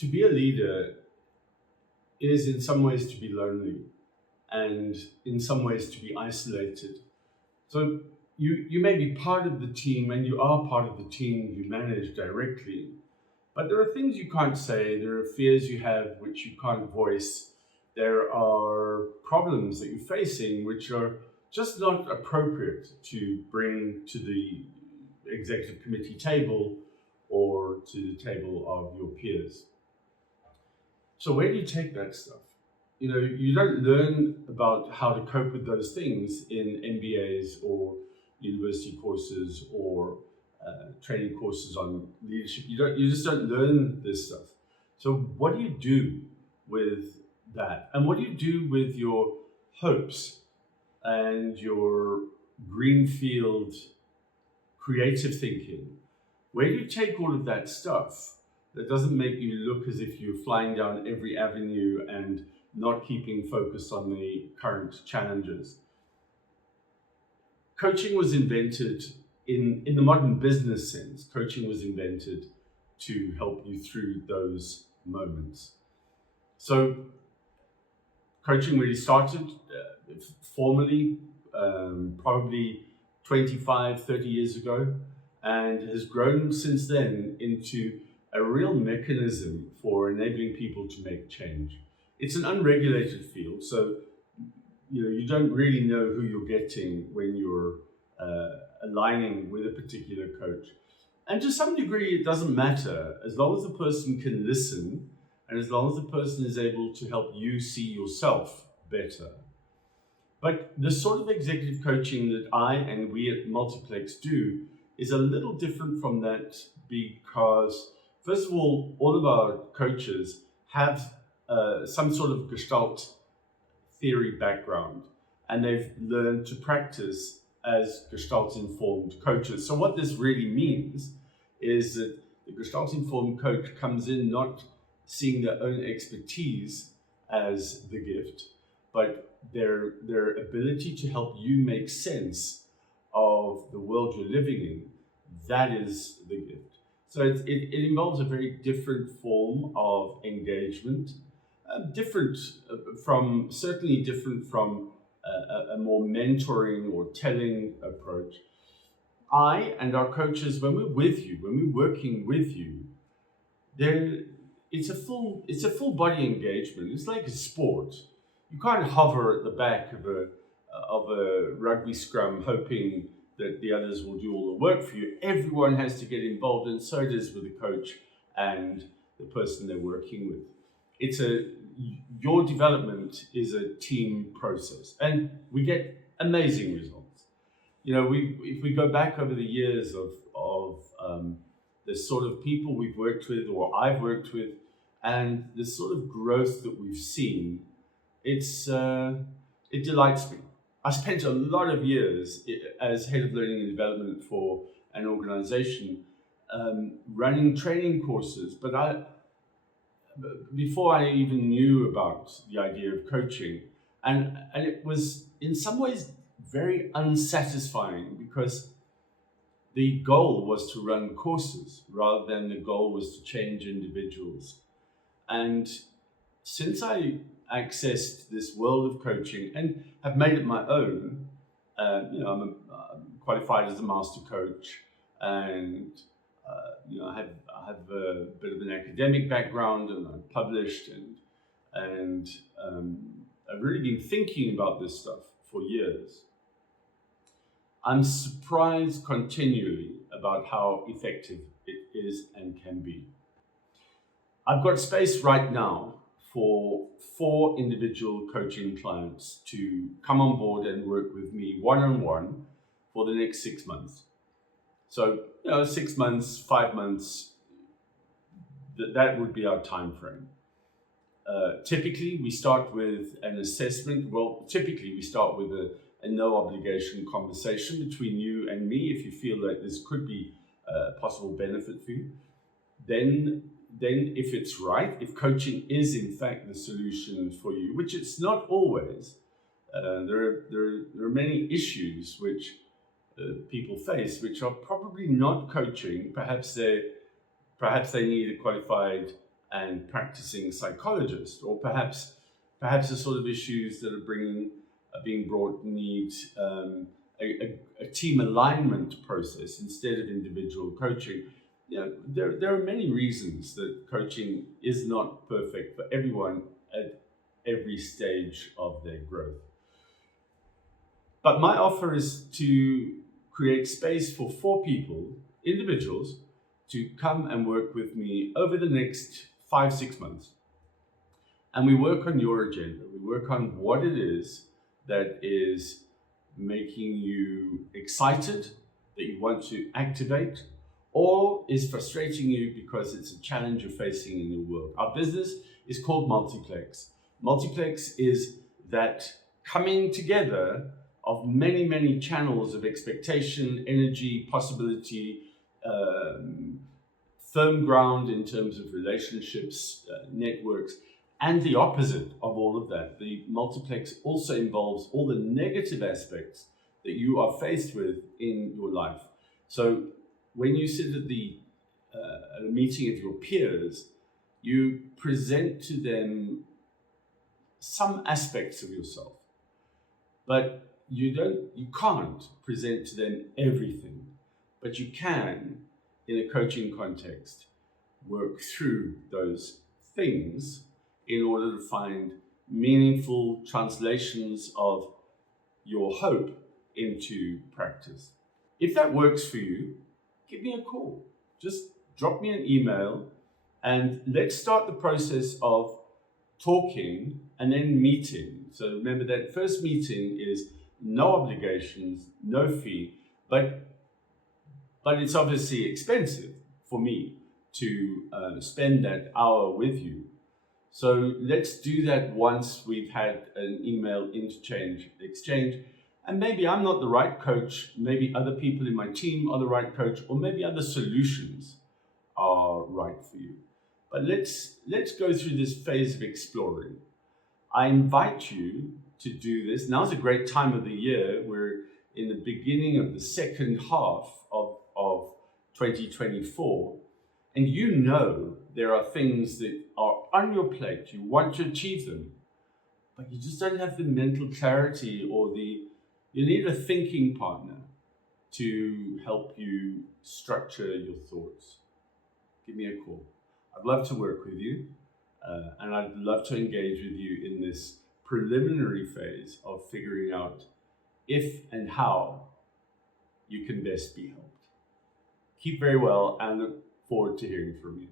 to be a leader is in some ways to be lonely and in some ways to be isolated. So you may be part of the team and you are part of the team you manage directly, but there are things you can't say, there are fears you have which you can't voice, there are problems that you're facing which are just not appropriate to bring to the executive committee table or to the table of your peers. So where do you take that stuff? You don't learn about how to cope with those things in MBAs or university courses or training courses on leadership. You just don't learn this stuff. So what do you do with that? And what do you do with your hopes and your greenfield creative thinking? Where do you take all of that stuff that doesn't make you look as if you're flying down every avenue and not keeping focused on the current challenges? Coaching was invented in the modern business sense. Coaching was invented to help you through those moments. So coaching really started formally probably 25, 30 years ago, and has grown since then into a real mechanism for enabling people to make change. It's an unregulated field, so you don't really know who you're getting when you're aligning with a particular coach. And to some degree, it doesn't matter, as long as the person can listen and as long as the person is able to help you see yourself better. But the sort of executive coaching that I and we at Multiplex do is a little different from that because, first of all of our coaches have some sort of Gestalt theory background, and they've learned to practice as Gestalt-informed coaches. So what this really means is that the Gestalt-informed coach comes in not seeing their own expertise as the gift, but their ability to help you make sense of the world you're living in. That is the gift. So it involves a very different form of engagement, certainly different from a more mentoring or telling approach. I and our coaches, when we're working with you, it's a full body engagement. It's like a sport. You can't hover at the back of a rugby scrum hoping that the others will do all the work for you. Everyone has to get involved, and so it is with the coach and the person they're working with. Your development is a team process, and we get amazing results. If we go back over the years of the sort of people we've worked with or I've worked with, and the sort of growth that we've seen, it delights me. I spent a lot of years as head of learning and development for an organization, running training courses, but before I even knew about the idea of coaching, and it was in some ways very unsatisfying because the goal was to run courses rather than the goal was to change individuals. And since I accessed this world of coaching and have made it my own, I'm qualified as a master coach, and I have a bit of an academic background, and I've published, and I've really been thinking about this stuff for years. I'm surprised continually about how effective it is and can be. I've got space right now for 4 individual coaching clients to come on board and work with me one-on-one for the next 6 months. So, 6 months, 5 months, that would be our time frame. Typically, we start with an assessment. Well, typically, we start with a no obligation conversation between you and me if you feel that this could be a possible benefit for you. Then if it's right, if coaching is in fact the solution for you, which it's not always, there are many issues which people face which are probably not coaching. Perhaps they need a qualified and practicing psychologist, or perhaps the sort of issues that are being brought need a team alignment process instead of individual coaching. There are many reasons that coaching is not perfect for everyone at every stage of their growth. But my offer is to create space for 4 individuals, to come and work with me over the next 5-6 months. And we work on your agenda. We work on what it is that is making you excited, that you want to activate, or is frustrating you because it's a challenge you're facing in your world. Our business is called Multiplex. Multiplex is that coming together of many, many channels of expectation, energy, possibility, firm ground in terms of relationships, networks, and the opposite of all of that. The multiplex also involves all the negative aspects that you are faced with in your life. So when you sit at a meeting of your peers, you present to them some aspects of yourself, but you can't present to them everything, but you can, in a coaching context, work through those things in order to find meaningful translations of your hope into practice. If that works for you, give me a call. Just drop me an email and let's start the process of talking and then meeting. So remember, that first meeting is no obligations, no fee, but it's obviously expensive for me to spend that hour with you. So let's do that once we've had an email exchange. And maybe I'm not the right coach, maybe other people in my team are the right coach, or maybe other solutions are right for you. But let's go through this phase of exploring. I invite you to do this. Now's a great time of the year. We're in the beginning of the second half of 2024. And you know there are things that are on your plate. You want to achieve them, but you just don't have the mental clarity you need a thinking partner to help you structure your thoughts. Give me a call. I'd love to work with you, and I'd love to engage with you in this preliminary phase of figuring out if and how you can best be helped. Keep very well and look forward to hearing from you.